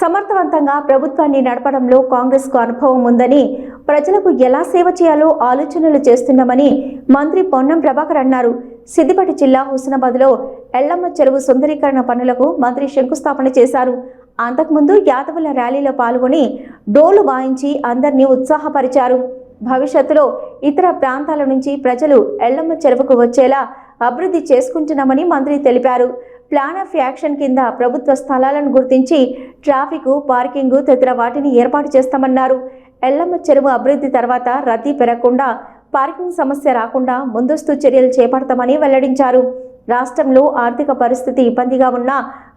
సమర్థవంతంగా ప్రభుత్వాన్ని నడపడంలో కాంగ్రెస్కు అనుభవం ఉందని ప్రజలకు ఎలా సేవ చేయాలో ఆలోచనలు చేస్తున్నామని మంత్రి పొన్నం ప్రభాకర్ అన్నారు. సిద్దిపేట జిల్లా హుస్నాబాద్లో ఎల్లమ్మ చెరువు సుందరీకరణ పనులకు మంత్రి శంకుస్థాపన చేశారు. అంతకుముందు యాదవుల ర్యాలీలో పాల్గొని డోలు వాయించి అందరినీ ఉత్సాహపరిచారు. భవిష్యత్తులో ఇతర ప్రాంతాల నుంచి ప్రజలు ఎల్లమ్మ చెరువుకు వచ్చేలా అభివృద్ధి చేసుకుంటున్నామని మంత్రి తెలిపారు. ప్లాన్ ఆఫ్ యాక్షన్ కింద ప్రభుత్వ స్థలాలను గుర్తించి ట్రాఫిక్ పార్కింగ్ తదితర వాటిని ఏర్పాటు చేస్తామన్నారు. ఎల్లమ్మ చెరువు అభివృద్ధి తర్వాత రద్దీ పెరగకుండా పార్కింగ్ సమస్య రాకుండా ముందస్తు చర్యలు చేపడతామని వెల్లడించారు. రాష్ట్రంలో ఆర్థిక పరిస్థితి ఇబ్బందిగా ఉన్న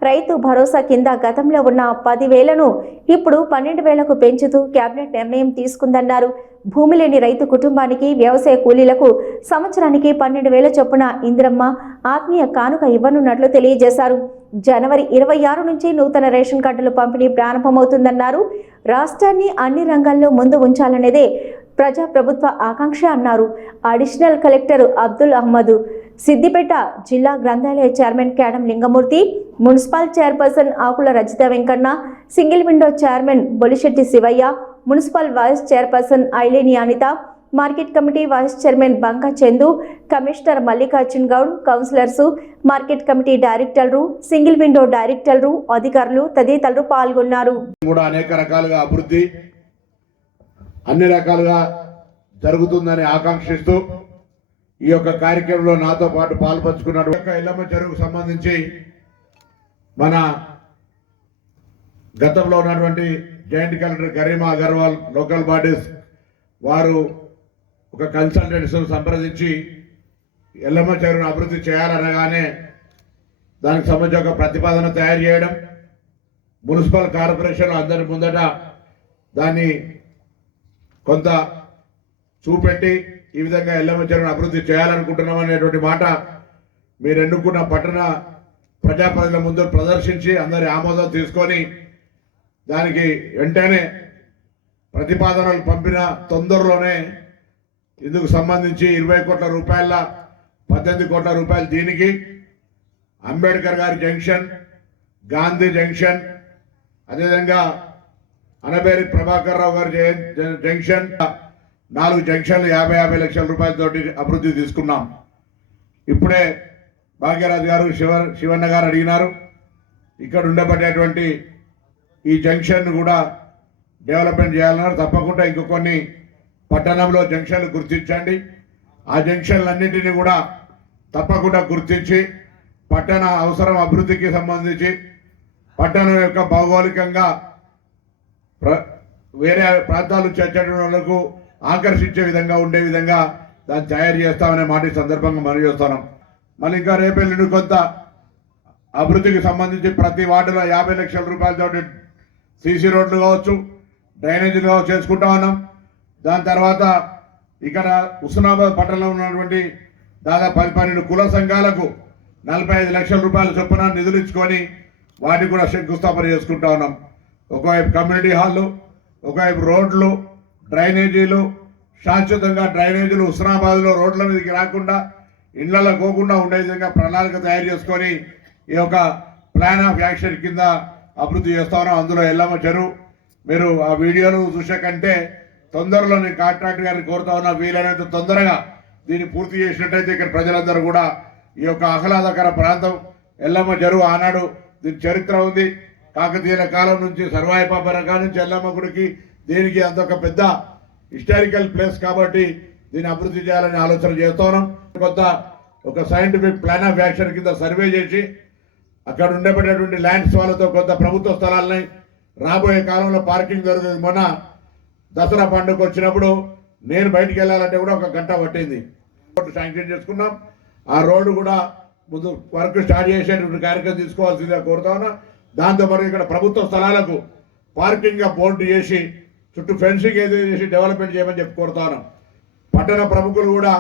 రైతు భరోసా కింద గతంలో ఉన్న పదివేలను ఇప్పుడు పన్నెండు వేలకు పెంచుతూ కేబినెట్ నిర్ణయం తీసుకుందన్నారు. భూమి లేని రైతు కుటుంబానికి వ్యవసాయ కూలీలకు సంవత్సరానికి పన్నెండు వేల చొప్పున ఇందిరమ్మ ఆత్మీయ కానుక ఇవ్వనున్నట్లు తెలియజేశారు. జనవరి ఇరవై ఆరు నుంచి నూతన రేషన్ కార్డుల పంపిణీ ప్రారంభమవుతుందన్నారు. రాష్ట్రాన్ని అన్ని రంగాల్లో ముందు ఉంచాలనేదే ప్రజా ప్రభుత్వ ఆకాంక్ష అన్నారు. అడిషనల్ కలెక్టర్ అబ్దుల్ అహ్మద్ సిద్దిపేట జిల్లా గ్రంథాలయ chairman Kedam Lingamurthy municipal chairperson Akula Rajitha Venkanna single window chairman Bolishetti Shivayya municipal vice chairperson Aileni Anitha market committee vice chairman Banka Chandu commissioner Mallikarjun Goud councillors market committee డైరెక్టర్లు single window డైరెక్టర్లు అధికారులు తదితరులు పాల్గొన్నారు. కూడా అనేక రకాలుగా అభివృద్ధి అన్ని రకాలుగా జరుగుతుందని ఆకాంక్షిస్తూ ఈ యొక్క కార్యక్రమంలో నాతో పాటు పాల్పంచుకున్నాడు. ఇల్లమ్మ ఎల్లమ్మ చెరువుకు సంబంధించి మన గతంలో ఉన్నటువంటి joint collector Garima Agarwal local bodies వారు ఒక కన్సల్టెంట్స్ సంప్రదించి ఎల్లమ్మ చెరువును అభివృద్ధి చేయాలనగానే దానికి సంబంధించి ఒక ప్రతిపాదన తయారు చేయడం మున్సిపల్ కార్పొరేషన్ అందరి ముందట దాన్ని కొంత చూపెట్టి ఈ విధంగా ఎల్లమ్మ చెరువును అభివృద్ధి చేయాలనుకుంటున్నాం అనేటువంటి మాట మీరు ఎన్నుకున్న పట్టణ ప్రజాప్రతినిధుల ముందు ప్రదర్శించి అందరి ఆమోదం తీసుకొని దానికి వెంటనే ప్రతిపాదనలు పంపిన తొందరలోనే ఇందుకు సంబంధించి ఇరవై కోట్ల రూపాయల పద్దెనిమిది కోట్ల రూపాయలు దీనికి అంబేద్కర్ గారి జంక్షన్ గాంధీ జంక్షన్ అదేవిధంగా అనబేరి ప్రభాకర్ రావు గారి జయ- జంక్షన్ నాలుగు జంక్షన్లు యాభై యాభై లక్షల రూపాయలతోటి అభివృద్ధి తీసుకున్నాం. ఇప్పుడే భాగ్యరాజు గారు శివ శివన్న గారు అడిగినారు ఇక్కడ ఉండబడేటువంటి ఈ జంక్షన్ కూడా డెవలప్మెంట్ చేయాలన్నారు. తప్పకుండా ఇంకో కొన్ని పట్టణంలో జంక్షన్లు గుర్తించండి. ఆ జంక్షన్లన్నింటినీ కూడా తప్పకుండా గుర్తించి పట్టణ అవసరం అభివృద్ధికి సంబంధించి పట్టణం యొక్క భౌగోళికంగా ప్ర- వేరే ప్రాంతాల నుంచి వచ్చేటువంటి ఆకర్షించే విధంగా ఉండే విధంగా దాన్ని తయారు చేస్తామనే మాట సందర్భంగా మనం చేస్తున్నాం. మళ్ళీ ఇంకా రేపెల్లుండి కొంత అభివృద్ధికి సంబంధించి ప్రతి వార్డులో యాభై లక్షల రూపాయలతోటి సీసీ రోడ్లు కావచ్చు డ్రైనేజీలు కావచ్చు చేసుకుంటా ఉన్నాం. దాని తర్వాత ఇక్కడ హుస్నాబాద్ పట్టణంలో ఉన్నటువంటి దాదాపు పది పన్నెండు కుల సంఘాలకు నలభై ఐదు లక్షల రూపాయల చొప్పున నిధులు ఇచ్చుకొని వాటిని కూడా శంకుస్థాపన చేసుకుంటా ఉన్నాం. ఒకవైపు కమ్యూనిటీ హాళ్ళు ఒకవైపు రోడ్లు డ్రైనేజీలు శాశ్వతంగా డ్రైనేజీలు హుస్నాబాద్లో రోడ్ల మీదకి రాకుండా ఇళ్ళలో పోకుండా ఉండే విధంగా ప్రణాళిక తయారు చేసుకొని ఈ యొక్క ప్లాన్ ఆఫ్ యాక్షన్ కింద అభివృద్ధి చేస్తా ఉన్నాం. అందులో ఎల్లమ్మ చెరువు మీరు ఆ వీడియోలు చూసే కంటే తొందరలో నేను కాంట్రాక్ట్ గారిని కోరుతా ఉన్నా. వీలైనంత తొందరగా దీన్ని పూర్తి చేసినట్టయితే ఇక్కడ ప్రజలందరూ కూడా ఈ యొక్క ఆహ్లాదకర ప్రాంతం ఎల్లమ్మ చెరువు ఆనాడు దీని చరిత్ర ఉంది. కాకతీయుల కాలం నుంచి సర్వాయపాప రకాల నుంచి ఎల్లమ్మ గుడికి దీనికి అంత ఒక పెద్ద హిస్టారికల్ ప్లేస్ కాబట్టి దీన్ని అభివృద్ధి చేయాలని ఆలోచన చేస్తున్నాం. కొంత ఒక సైంటిఫిక్ ప్లాన్ ఆఫ్ యాక్షన్ కింద సర్వే చేసి అక్కడ ఉండబడేటువంటి ల్యాండ్స్ వాళ్ళతో కొంత ప్రభుత్వ స్థలాలని రాబోయే కాలంలో పార్కింగ్ జరుగుతుంది మొన్న దసరా పండుగ వచ్చినప్పుడు నేను బయటికి వెళ్ళాలంటే కూడా ఒక గంట పట్టింది. రోడ్డు శాంక్షన్ చేసుకున్నాం. ఆ రోడ్డు కూడా ముందు వర్క్ స్టార్ట్ చేసేటువంటి కార్యక్రమం తీసుకోవాల్సిందిగా కోరుతా ఉన్నా. దాంతోపాటు ఇక్కడ ప్రభుత్వ స్థలాలకు పార్కింగ్గా బోర్డు చేసి చుట్టూ ఫెన్సింగ్ ఏదో చేసి డెవలప్మెంట్ చేయమని చెప్పి కోరుతాను. పట్టణ ప్రముఖులు కూడా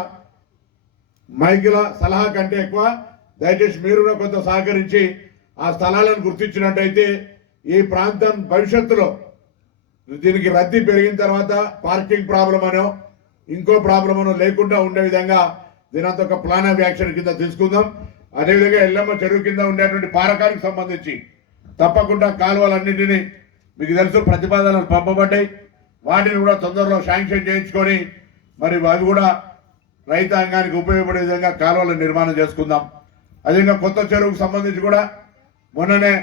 మైకుల సలహా కంటే ఎక్కువ. దయచేసి మీరు కూడా కొంత సహకరించి ఆ స్థలాలను గుర్తించినట్టయితే ఈ ప్రాంతం భవిష్యత్తులో దీనికి రద్దీ పెరిగిన తర్వాత పార్కింగ్ ప్రాబ్లం అనో ఇంకో ప్రాబ్లం అనో లేకుండా ఉండే విధంగా దీనంత ఒక ప్లాన్ ఆఫ్ యాక్షన్ కింద తీసుకుందాం. అదేవిధంగా ఎల్లమ్మ చెరువు కింద ఉండేటువంటి పారకానికి సంబంధించి తప్పకుండా కాలువలన్నింటినీ మీకు తెలుసు ప్రతిపాదనలు పంపబడ్డాయి. వాటిని కూడా తొందరలో శాంక్షన్ చేయించుకొని మరి అవి కూడా రైతాంగానికి ఉపయోగపడే విధంగా కాలువల నిర్మాణం చేసుకుందాం. అదేవిధంగా కొత్త చెరువుకు సంబంధించి కూడా మొన్ననే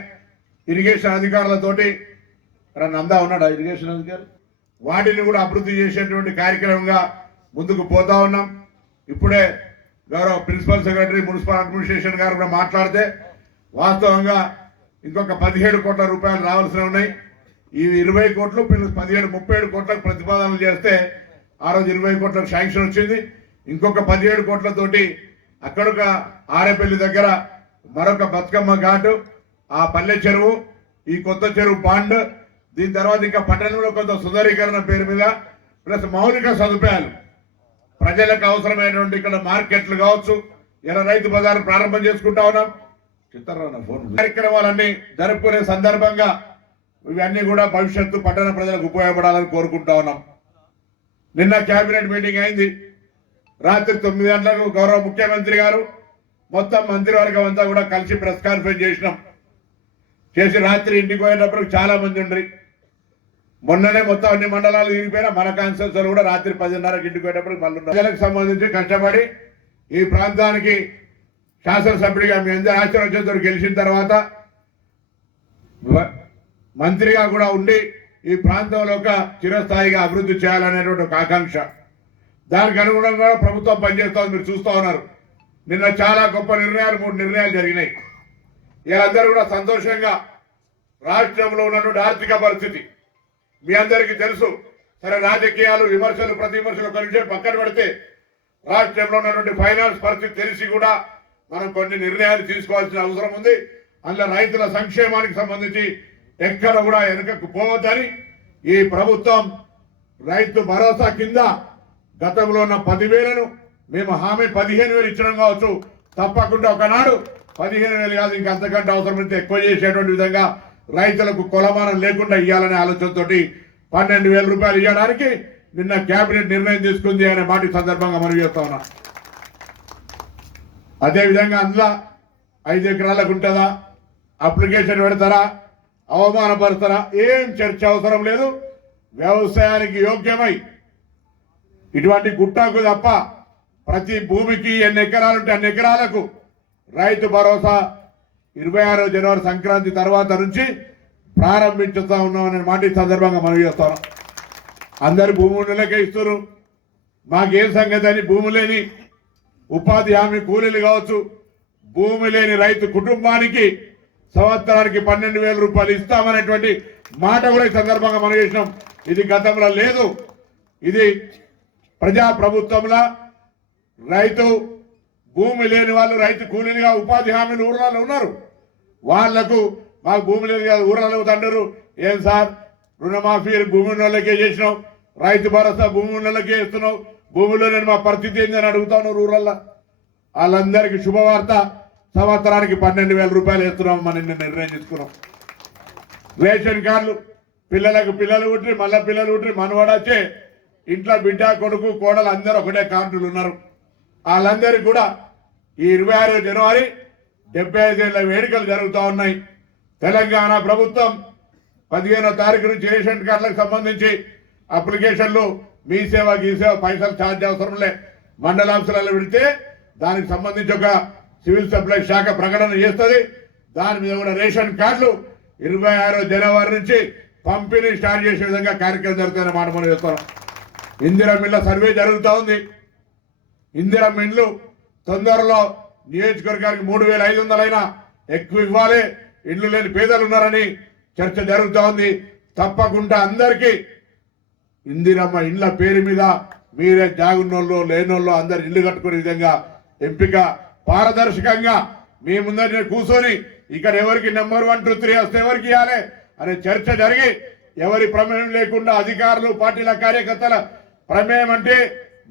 ఇరిగేషన్ అధికారులతోటి నందా ఉన్నాడు ఇరిగేషన్ అధికారి? వాటిని కూడా అభివృద్ధి చేసేటువంటి కార్యక్రమంగా ముందుకు పోతా ఉన్నాం. ఇప్పుడే గౌరవ ప్రిన్సిపల్ సెక్రటరీ మున్సిపల్ అడ్మినిస్ట్రేషన్ గారు కూడా మాట్లాడితే వాస్తవంగా ఇంకొక పదిహేడు కోట్ల రూపాయలు రావాల్సి ఉన్నాయి. ఇది ఇరవై కోట్లు ప్లస్ పదిహేడు ముప్పై ఏడు కోట్లకు ప్రతిపాదనలు చేస్తే ఆ రోజు ఇరవై కోట్లకు శాంక్షన్ వచ్చింది. ఇంకొక పదిహేడు కోట్లతోటి అక్కడొక ఆరేపల్లి దగ్గర మరొక బతుకమ్మ ఘాటు ఆ పల్లె చెరువు ఈ కొత్త చెరువు పాండ్ దీని తర్వాత ఇంకా పట్టణంలో కొంత సుందరీకరణ పేరు మీద ప్లస్ మౌలిక సదుపాయాలు. ప్రజలకు అవసరమైనటువంటి ఇక్కడ మార్కెట్లు కావచ్చు ఇలా రైతు బజార్ ప్రారంభం చేసుకుంటా ఉన్నాం. చిత్తరావు ఫోన్ కార్యక్రమాలన్నీ జరుపుకునే సందర్భంగా ఇవన్నీ కూడా భవిష్యత్తు పట్టణ ప్రజలకు ఉపయోగపడాలని కోరుకుంటా ఉన్నాం. నిన్న కేబినెట్ మీటింగ్ అయింది. రాత్రి తొమ్మిది గంటలకు గౌరవ ముఖ్యమంత్రి గారు మొత్తం మంత్రివర్గం అంతా కూడా కలిసి ప్రెస్ కాన్ఫరెన్స్ చేసినాం. చేసి రాత్రి ఇంటికి పోయేటప్పుడు చాలా మంది ఉండ్రి. మొన్ననే మొత్తం అన్ని మండలాలు తిరిగిపోయినా మన కాన్స్టిట్యూన్సీలు కూడా రాత్రి పదిన్నరకి ఇంటికి పోయేటప్పుడు మళ్ళీ ప్రజలకు సంబంధించి కష్టపడి ఈ ప్రాంతానికి శాసనసభ్యుడిగా మీ అందరి ఆశీర్వచనతో గెలిచిన తర్వాత మంత్రిగా కూడా ఉండి ఈ ప్రాంతంలో ఒక చిరస్థాయిగా అభివృద్ధి చేయాలనేటువంటి ఒక ఆకాంక్ష. దానికి అనుగుణంగా ప్రభుత్వం పనిచేస్తోంది మీరు చూస్తూ ఉన్నారు. నిన్న చాలా గొప్ప నిర్ణయాలు మూడు నిర్ణయాలు జరిగినాయి. వీళ్ళందరూ కూడా సంతోషంగా రాష్ట్రంలో ఉన్నటువంటి ఆర్థిక పరిస్థితి మీ అందరికీ తెలుసు. సరే రాజకీయాలు విమర్శలు ప్రతి విమర్శలు ఒక విషయం పక్కన పెడితే రాష్ట్రంలో ఉన్నటువంటి ఫైనాన్స్ పరిస్థితి తెలిసి కూడా మనం కొన్ని నిర్ణయాలు తీసుకోవాల్సిన అవసరం ఉంది. అందులో రైతుల సంక్షేమానికి సంబంధించి ఎక్కడ కూడా వెనుకకు పోవద్దని ఈ ప్రభుత్వం రైతు భరోసా కింద గతంలో ఉన్న పదివేలను మేము హామీ పదిహేను వేలు ఇచ్చడం కావచ్చు. తప్పకుండా ఒకనాడు పదిహేను వేలు కాదు ఇంకా అంతకంటే అవసరమైతే ఎక్కువ చేసేటువంటి విధంగా రైతులకు కొలమానం లేకుండా ఇవ్వాలనే ఆలోచనతోటి పన్నెండు వేల రూపాయలు ఇవ్వడానికి నిన్న కేబినెట్ నిర్ణయం తీసుకుంది అనే మాట సందర్భంగా మనం చేస్తా ఉన్నా. అదేవిధంగా అందులో ఐదు ఎకరాలకు ఉంటుందా? అప్లికేషన్ పెడతారా? అవమానపడతారా ఏం చర్చ అవసరం లేదు. వ్యవసాయానికి యోగ్యమై ఇటువంటి గుట్టాకు తప్ప ప్రతి భూమికి ఎన్ని ఎకరాలు ఉంటే అన్ని ఎకరాలకు రైతు భరోసా ఇరవై ఆరో జనవరి సంక్రాంతి తర్వాత నుంచి ప్రారంభించుతా ఉన్నామనే మాట ఈ సందర్భంగా మనం చేస్తాం అందరు భూమి ఉండలేకే ఇస్తున్నారు. మాకేం సంగతి అని భూమి లేని ఉపాధి హామీ కూలీలు కావచ్చు. భూమి లేని రైతు కుటుంబానికి సంవత్సరానికి పన్నెండు వేల రూపాయలు ఇస్తామనేటువంటి మాట కూడా ఈ సందర్భంగా మనం చేసినాం. ఇది గతంలో లేదు. ఇది ప్రజా ప్రభుత్వంలో రైతు భూమి లేని వాళ్ళు రైతు కూలీలుగా ఉపాధి హామీలు ఊర్లలో ఉన్నారు. వాళ్ళకు మాకు భూమి లేదు కదా ఊర్లలో తండ్రు ఏం సార్? రుణమాఫీ భూమి ఉన్న వాళ్ళకే చేసినావు. రైతు భరోసా భూమి ఉన్న వాళ్ళకే ఇస్తున్నావు భూమిలో నేను మా పరిస్థితి ఏందని అడుగుతా ఉన్నారు ఊరల్లో వాళ్ళందరికీ శుభవార్త. సంవత్సరానికి పన్నెండు వేల రూపాయలు ఇస్తున్నాం మనం నిన్న నిర్ణయం రేషన్ కార్డులు పిల్లలకు పిల్లలు ఉట్రి మళ్ళీ పిల్లలు ఉట్రి మనవాడొచ్చే ఇంట్లో బిడ్డ కొడుకు కోడలు అందరూ ఒకటే కార్డులు ఉన్నారు. వాళ్ళందరికీ కూడా ఈ ఇరవై ఆరు జనవరి డెబ్బై ఐదేళ్ళ వేడుకలు జరుగుతూ ఉన్నాయి. తెలంగాణ ప్రభుత్వం పదిహేనో తారీఖు నుంచి రేషన్ కార్డులకు సంబంధించి అప్లికేషన్లు మీ సేవ గీ సేవ పైసలు ఛార్జ్ అవసరం లే మండలాంశాలు పెడితే దానికి సంబంధించి ఒక సివిల్ సప్లై శాఖ ప్రకటన చేస్తుంది. దాని మీద కూడా రేషన్ కార్డులు ఇరవై ఆరో జనవరి నుంచి పంపిణీ స్టార్ట్ చేసే విధంగా కార్యక్రమం జరుగుతున్న మాట మనం చెప్తున్నాం. ఇందిరా మిల్ల సర్వే జరుగుతూ ఉంది. ఇందిరా మిల్లు తొందరలో నియోజకవర్గానికి మూడు వేల ఐదు వందలైనా ఎక్కువ ఇవ్వాలి. ఇల్లు లేని పేదలు ఉన్నారని చర్చ జరుగుతూ ఉంది. తప్పకుండా అందరికీ ఇందిరమ్మ ఇండ్ల పేరు మీద మీరే జాగున్నోళ్ళు లేనోళ్ళు అందరు ఇల్లు కట్టుకునే విధంగా ఎంపిక పారదర్శకంగా మీ ముందర కూర్చొని ఇక్కడ ఎవరికి నెంబర్ వన్ టూ త్రీ వస్తే ఎవరికి ఇవ్వాలి అనే చర్చ జరిగి ఎవరి ప్రమేయం లేకుండా అధికారులు పార్టీల కార్యకర్తల ప్రమేయం అంటే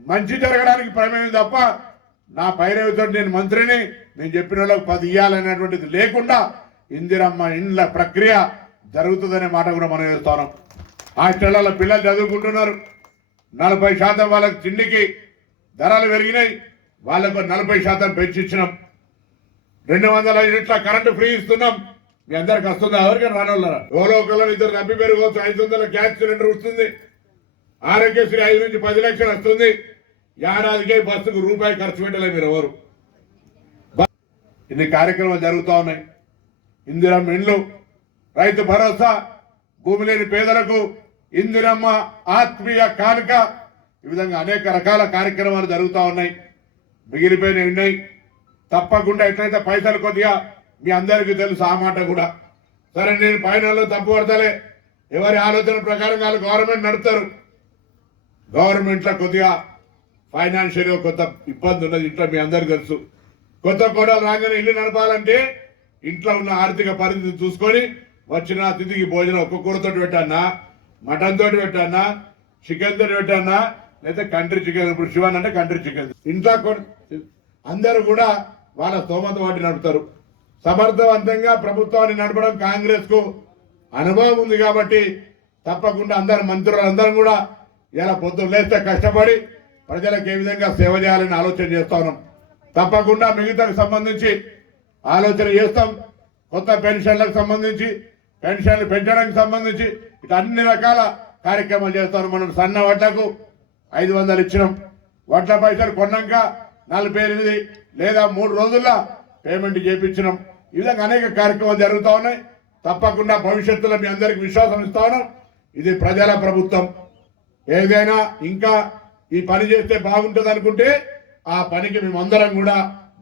మంచి జరగడానికి ప్రమేయం తప్ప నా పైరవితో నేను మంత్రిని నేను చెప్పిన వాళ్ళకి పది ఇవ్వాలనేటువంటిది లేకుండా ఇందిరమ్మ ఇండ్ల ప్రక్రియ జరుగుతుందనే మాట కూడా మనం చేస్తాను హాస్టళ్ళలో పిల్లలు చదువుకుంటున్నారు. నలభై శాతం వాళ్ళకి తిండికి ధరలు పెరిగినాయి. వాళ్ళకు నలభై శాతం పెంచిచ్చినాం. రెండు వందల యూనిట్ల కరెంటు ఫ్రీ ఇస్తున్నాం. మీ అందరికి వస్తుందా? ఎవరికైనా రానోళ్ళరా? ఓలో ఇద్దరు నబ్బి పెరుగుకోవచ్చు ఐదు వందల గ్యాస్ సిలిండర్ వస్తుంది. ఆరోగ్యశ్రీ ఐదు నుంచి పది లక్షలు వస్తుంది. ఏడాదికే బస్సుకు రూపాయి ఖర్చు పెట్టలేదు మీరు ఎవరు. ఇన్ని కార్యక్రమాలు జరుగుతూ ఉన్నాయి. ఇందిరమ్మ ఇండ్లు రైతు భరోసా భూమి లేని పేదలకు ఇందిరమ్మ ఆత్మీయ కానుక. ఈ విధంగా అనేక రకాల కార్యక్రమాలు జరుగుతూ ఉన్నాయి. మిగిలిపోయినవి ఉన్నాయి తప్పకుండా ఎట్లయితే పైసలు కొద్దిగా మీ అందరికీ తెలుసు ఆ మాట కూడా. సరే నేను పైన తప్పు పడతలే. ఎవరి ఆలోచన ప్రకారం వాళ్ళు గవర్నమెంట్ నడుపుతారు. గవర్నమెంట్లో కొద్దిగా ఫైనాన్షియల్గా కొత్త ఇబ్బంది ఉన్నది. ఇంట్లో మీ అందరికీ తెలుసు. కొత్త కోడలు రాగానే ఇల్లు నడపాలంటే ఇంట్లో ఉన్న ఆర్థిక పరిస్థితి చూసుకొని వచ్చిన అతిథికి భోజనం ఒక్క కూరతో పెట్టానా మటన్ తోటి పెట్టానా చికెన్ తోటి పెట్టానా లేదా కంట్రీ చికెన్. ఇప్పుడు శివన్ అంటే కంట్రీ చికెన్. ఇంట్లో కొ- అందరూ కూడా వాళ్ళ స్తోమత వాటి నడుపుతారు. సమర్థవంతంగా ప్రభుత్వాన్ని నడపడం కాంగ్రెస్కు అనుభవం ఉంది కాబట్టి తప్పకుండా అందరు మంత్రులందరం కూడా ఇలా పొద్దున్న లేస్తే కష్టపడి ప్రజలకు ఏ విధంగా సేవ చేయాలని ఆలోచన చేస్తా ఉన్నాం తప్పకుండా మిగతాకు సంబంధించి ఆలోచన చేస్తాం. కొత్త పెన్షన్లకు సంబంధించి పెన్షన్లు పెంచడానికి సంబంధించి ఇటు అన్ని రకాల కార్యక్రమాలు చేస్తాం. మనం సన్న వడ్లకు ఐదు వందలు ఇచ్చినాం. వడ్ల పైసలు కొన్నాక నలభై ఎనిమిది లేదా మూడు రోజుల్లో పేమెంట్ చేపించినాం. ఈ విధంగా అనేక కార్యక్రమాలు జరుగుతూ ఉన్నాయి. తప్పకుండా భవిష్యత్తులో మీ అందరికి విశ్వాసం ఇస్తా ఉన్నాం. ఇది ప్రజల ప్రభుత్వం. ఏదైనా ఇంకా ఈ పని చేస్తే బాగుంటుంది అనుకుంటే ఆ పనికి మేమందరం కూడా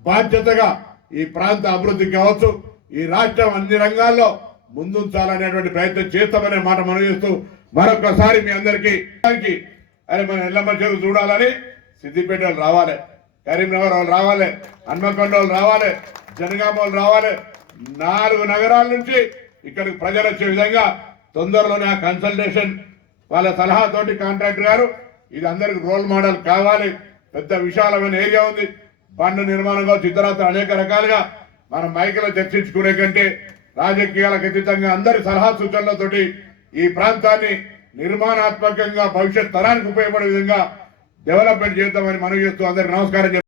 బాధ్యతగా ఈ ప్రాంత అభివృద్ధి కావచ్చు ఈ రాష్ట్రం అన్ని రంగాల్లో ముందుంచాలనేటువంటి ప్రయత్నం చేస్తామనే మాట మనం చేస్తూ మరొకసారి మీ అందరికీ అరే మన ఎల్లమ్మ చెరువు చూడాలని సిద్దిపేటలు రావాలి. కరీంనగర్ వాళ్ళు రావాలి హన్మకొండ వాళ్ళు రావాలి జనగామ వాళ్ళు రావాలి. నాలుగు నగరాల నుంచి ఇక్కడికి ప్రజలు వచ్చే విధంగా తొందరలోనే ఆ కన్సల్టేషన్ వాళ్ళ సలహాతోటి కాంట్రాక్టర్ గారు ఇది అందరికి రోల్ మోడల్ కావాలి. పెద్ద విశాలమైన ఏరియా ఉంది. బండ్ల నిర్మాణం కావచ్చు ఇతరత్ర అనేక రకాలుగా మనం మైకులో చర్చించుకునే కంటే రాజకీయాలకు అతీతంగా అందరి సలహా సూచనలతోటి ఈ ప్రాంతాన్ని నిర్మాణాత్మకంగా భవిష్యత్ తరానికి ఉపయోగపడే విధంగా డెవలప్మెంట్ చేద్దామని మనవి చేస్తూ అందరికి నమస్కారం చెప్తున్నాను.